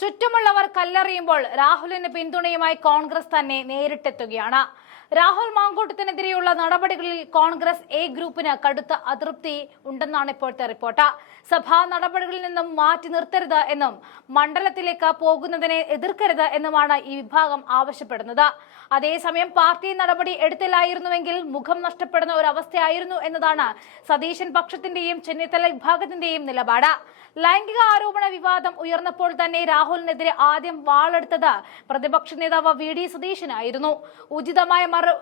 ചുറ്റുമുള്ളവർ കല്ലെറിയുമ്പോൾ രാഹുലിന് പിന്തുണയുമായി കോൺഗ്രസ് തന്നെ നേരിട്ടെത്തുകയാണ്. രാഹുൽ മാങ്കൂട്ടത്തിനെതിരെയുള്ള നടപടികളിൽ കോൺഗ്രസ് എ ഗ്രൂപ്പിന് കടുത്ത അതൃപ്തി ഉണ്ടെന്നാണ് ഇപ്പോഴത്തെ റിപ്പോർട്ട്. സഭാ നടപടികളിൽ നിന്നും മാറ്റി നിർത്തരുത് എന്നും മണ്ഡലത്തിലേക്ക് പോകുന്നതിനെ എതിർക്കരുത് എന്നുമാണ് ഈ വിഭാഗം ആവശ്യപ്പെടുന്നത്. അതേസമയം പാർട്ടി നടപടി എടുത്തില്ലായിരുന്നുവെങ്കിൽ മുഖം നഷ്ടപ്പെടുന്ന ഒരു അവസ്ഥയായിരുന്നു എന്നതാണ് സതീശൻ പക്ഷത്തിന്റെയും ചെന്നിത്തല വിഭാഗത്തിന്റെയും നിലപാട്. ലൈംഗിക ആരോപണ വിവാദം ഉയർന്നപ്പോൾ തന്നെ രാഹുലിനെതിരെ ആദ്യം വാളെടുത്തത് പ്രതിപക്ഷ നേതാവ് വി ഡി സതീശനായിരുന്നു ഉചിതമായ മറു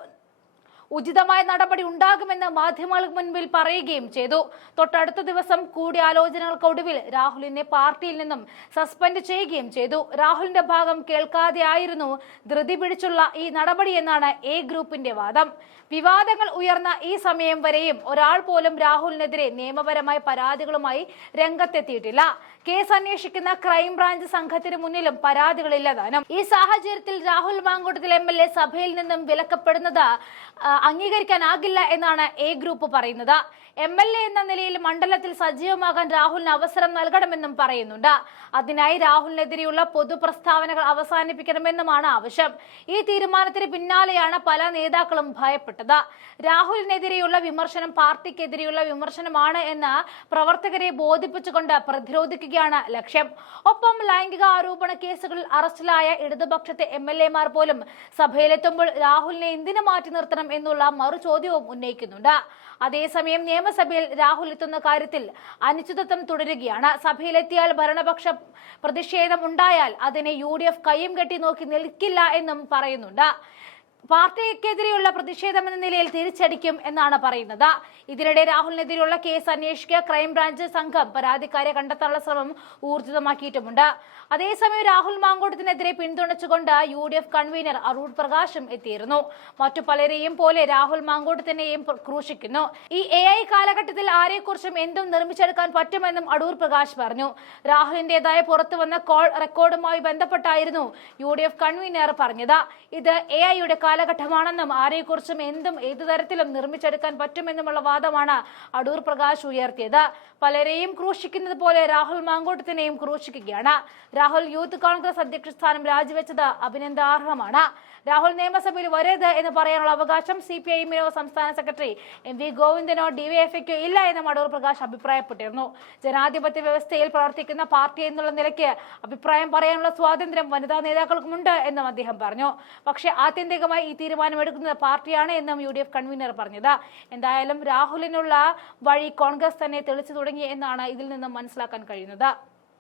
ഉചിതമായ നടപടി ഉണ്ടാകുമെന്ന് മാധ്യമങ്ങൾക്ക് മുൻപിൽ പറയുകയും ചെയ്തു. തൊട്ടടുത്ത ദിവസം കൂടിയാലോചനകൾക്കൊടുവിൽ രാഹുലിനെ പാർട്ടിയിൽ നിന്നും സസ്പെൻഡ് ചെയ്യുകയും ചെയ്തു. രാഹുലിന്റെ ഭാഗം കേൾക്കാതെയായിരുന്നു ധൃതി പിടിച്ചുള്ള ഈ നടപടിയെന്നാണ് എ ഗ്രൂപ്പിന്റെ വാദം. വിവാദങ്ങൾ ഉയർന്ന ഈ സമയം വരെയും ഒരാൾ പോലും രാഹുലിനെതിരെ നിയമപരമായ പരാതികളുമായി രംഗത്തെത്തിയിട്ടില്ല. കേസ് അന്വേഷിക്കുന്ന ക്രൈംബ്രാഞ്ച് സംഘത്തിന് മുന്നിലും പരാതികളില്ല താനും. ഈ സാഹചര്യത്തിൽ Rahul Mamkootathil M L A സഭയിൽ നിന്നും വിലക്കപ്പെടുന്നത് അംഗീകരിക്കാനാകില്ല എന്നാണ് എ ഗ്രൂപ്പ് പറയുന്നത്. എം എൽ എ എന്ന നിലയിൽ മണ്ഡലത്തിൽ സജീവമാകാൻ രാഹുലിന് അവസരം നൽകണമെന്നും പറയുന്നുണ്ട്. അതിനായി രാഹുലിനെതിരെയുള്ള പൊതുപ്രസ്താവനകൾ അവസാനിപ്പിക്കണമെന്നുമാണ് ആവശ്യം. ഈ തീരുമാനത്തിന് പിന്നാലെയാണ് പല നേതാക്കളും ഭയപ്പെട്ടത്. രാഹുലിനെതിരെയുള്ള വിമർശനം പാർട്ടിക്കെതിരെയുള്ള വിമർശനമാണ് എന്ന് പ്രവർത്തകരെ ബോധിപ്പിച്ചുകൊണ്ട് പ്രതിരോധിക്കുകയാണ് ലക്ഷ്യം. ഒപ്പം ലൈംഗിക ആരോപണ കേസുകളിൽ അറസ്റ്റിലായ ഇടതുപക്ഷത്തെ എം എൽ എമാർ പോലും സഭയിലെത്തുമ്പോൾ രാഹുലിനെ എന്തിനു മാറ്റി നിർത്തണം എന്നുള്ള മറു ചോദ്യവും ഉന്നയിക്കുന്നുണ്ട്. അതേസമയം നിയമസഭയിൽ രാഹുൽ എത്തുന്ന കാര്യത്തിൽ അനിശ്ചിതത്വം തുടരുകയാണ്. സഭയിലെത്തിയാൽ ഭരണപക്ഷ പ്രതിഷേധം ഉണ്ടായാൽ അതിനെ യു ഡി എഫ് കയ്യും കെട്ടി നോക്കി നിൽക്കില്ല എന്നും പറയുന്നുണ്ട്. പാർട്ടിക്കെതിരെയുള്ള പ്രതിഷേധം എന്ന നിലയിൽ തിരിച്ചടിക്കും എന്നാണ് പറയുന്നത്. ഇതിനിടെ രാഹുലിനെതിരെയുള്ള കേസ് അന്വേഷിക്കുക ക്രൈംബ്രാഞ്ച് സംഘം പരാതിക്കാരെ കണ്ടെത്താനുള്ള ശ്രമം ഊർജിതമാക്കിയിട്ടുമുണ്ട്. അതേസമയം രാഹുൽ മാങ്കോട്ടത്തിനെതിരെ പിന്തുണച്ചുകൊണ്ട് U D F convener Aroor പ്രകാശും എത്തിയിരുന്നു. മറ്റു പലരെയും പോലെ രാഹുൽ മാങ്കോട്ടത്തിനെയും ക്രൂശിക്കുന്നു. ഈ എ ഐ കാലഘട്ടത്തിൽ ആരെക്കുറിച്ചും എന്തും നിർമ്മിച്ചെടുക്കാൻ പറ്റുമെന്നും അടൂർ പ്രകാശ് പറഞ്ഞു. രാഹുലിന്റേതായ പുറത്തു വന്ന കോൾ റെക്കോർഡുമായി ബന്ധപ്പെട്ടായിരുന്നു യു ഡി എഫ് കൺവീനർ പറഞ്ഞത്. ഇത് എ ഐയുടെ കാലഘട്ടമാണെന്നും ആരെക്കുറിച്ചും എന്തും ഏതു തരത്തിലും നിർമ്മിച്ചെടുക്കാൻ പറ്റുമെന്നുമുള്ള വാദമാണ് അടൂർ പ്രകാശ് ഉയർത്തിയത്. പലരെയും ക്രൂശിക്കുന്നത് പോലെ രാഹുൽ മാങ്കോട്ടത്തിനെയും ക്രൂശിക്കുകയാണ്. രാഹുൽ യൂത്ത് കോൺഗ്രസ് അധ്യക്ഷ സ്ഥാനം രാജിവെച്ചത് അഭിനന്ദാർഹമാണ്. രാഹുൽ നിയമസഭയിൽ വരരുത് എന്ന് പറയാനുള്ള അവകാശം സി പി ഐഎമ്മിനോ സംസ്ഥാന സെക്രട്ടറി എം വി ഗോവിന്ദനോ ഡിവൈഎഫ്ഐക്കോ ഇല്ല എന്ന് മടൂർ പ്രകാശ് അഭിപ്രായപ്പെട്ടിരുന്നു. ജനാധിപത്യ വ്യവസ്ഥയിൽ പ്രവർത്തിക്കുന്ന പാർട്ടി എന്നുള്ള നിലയ്ക്ക് അഭിപ്രായം പറയാനുള്ള സ്വാതന്ത്ര്യം വനിതാ നേതാക്കൾക്കുമുണ്ട് എന്നും അദ്ദേഹം പറഞ്ഞു. പക്ഷേ ആത്യന്തികമായി ഈ തീരുമാനമെടുക്കുന്നത് പാർട്ടിയാണ് എന്നും യു കൺവീനർ പറഞ്ഞത്. എന്തായാലും രാഹുലിനുള്ള വഴി കോൺഗ്രസ് തന്നെ തെളിച്ചു തുടങ്ങി എന്നാണ് ഇതിൽ നിന്ന് മനസ്സിലാക്കാൻ കഴിയുന്നത്.